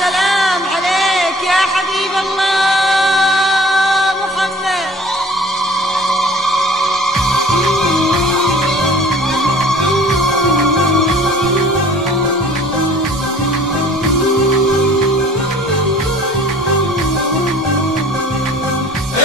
سلام عليك يا حبيب الله محمد.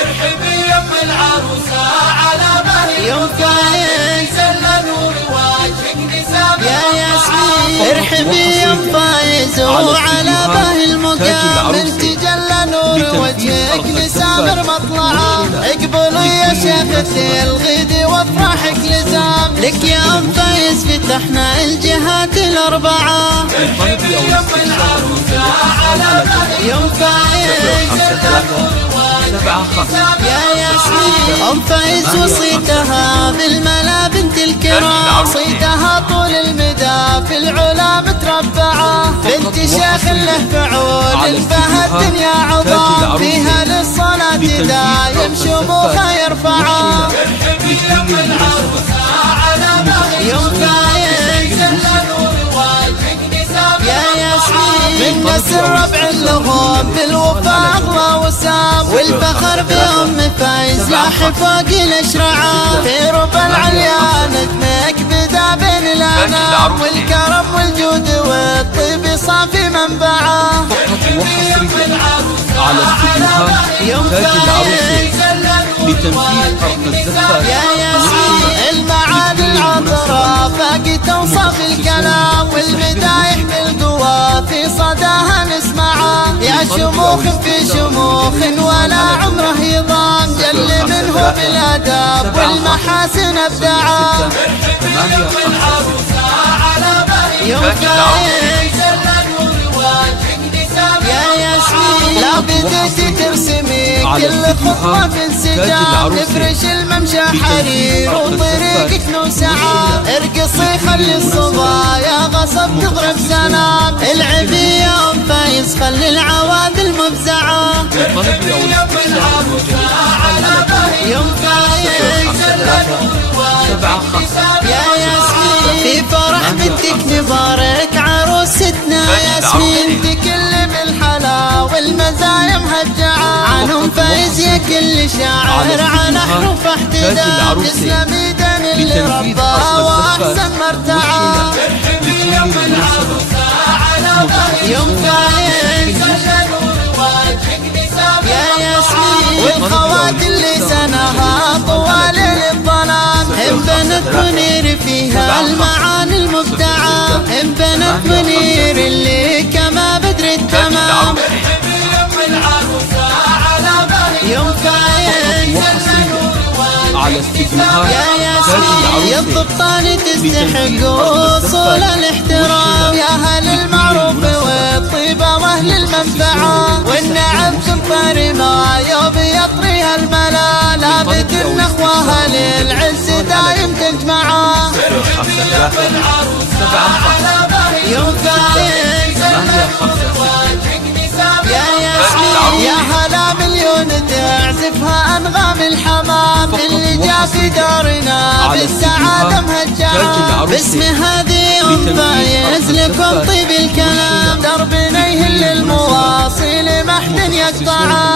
ارحبي يم العروسة على بهي يوم فايز زل نور وجهك نسام يا ياسمين. ارحبي يوم فايز وعلى به المقام انت جل نور وجهك نسامر مطلعه. اقبلوا يا شيختي الغد وافراحك لزام لك يا ام فايز فتحنا الجهات الاربعه. ارحبي يم العروسة على بهي يوم فايز يا ياسمين. ام فايز وصيتها بالملا بنت الكرام، صيتها طول المدى في العلا متربعه. بنت شيخ له فعول الفهد دنيا عظام، فيها للصلاة دايم شموخها يرفعه. ارحبي يم العروسة على بهي يوم فايز نور وجهك نسام يا ياسمين. من نسر ربع اللهم بالوفاء اغلى وسام، والفخر بأم فايز لاح فوق الاشرعه. في ربع العليا نجمك بدا بين الانام، والكرم والجود والطيب صافي منبعه. على استديوهات يوم تاج العروسة فايز لتنفيذ حرف الزفاف يا ياسمين. المعاني العطرة باقي توصف الكلام، والمدايح بالقوة في صداها نسمعه. يا شموخ في شموخ ولا عمره يضام، جل منه بالاداب والمحاسن ابدعه. يوم فايز يا ياسمين. لا بديتي ترسمي كل خطوة في انسجام، نفرش الممشى حرير وطريقك نوسعة. ارقصي خلي الصبايا غصب تضرب سلام، العبي يا ام فايز خلي العوادل مفزعة. يوم فايز يا ياسمين. في فرح بنتك نبارك عروستنا ياسمين، بكل بالحلا والمزايا مهجعة. عن ام فايز يا كل شاعر عن احرف احتدام، تسلمي دم اللي رباها واحسن مرتعة. يوم فايز يا ياسمين. والخوات اللي سنها طوال الظلام، هم بنت منير فيها المعاني المبدعة، هم بنت منير اللي كما بدر التمام. يوم فايز على استديوهات يا تاج ياسمين. العروسة يا الضبطان تستحق وصول الاحترام، يا اهل المعروف والطيبة واهل المنفعة. والنعم تمطر ما يوم يطريها الملا، لابد النخوة للعز دايم تجمعه. يوم فايز يا ياسمين. يا هلا مليون تعزفها انغام الحمام، اللي جا في دارنا بالسعادة مهجعة. باسم هذه ام فايز لكم طيب الكلام، دربنا يهل المواصل ما حد يقطعه.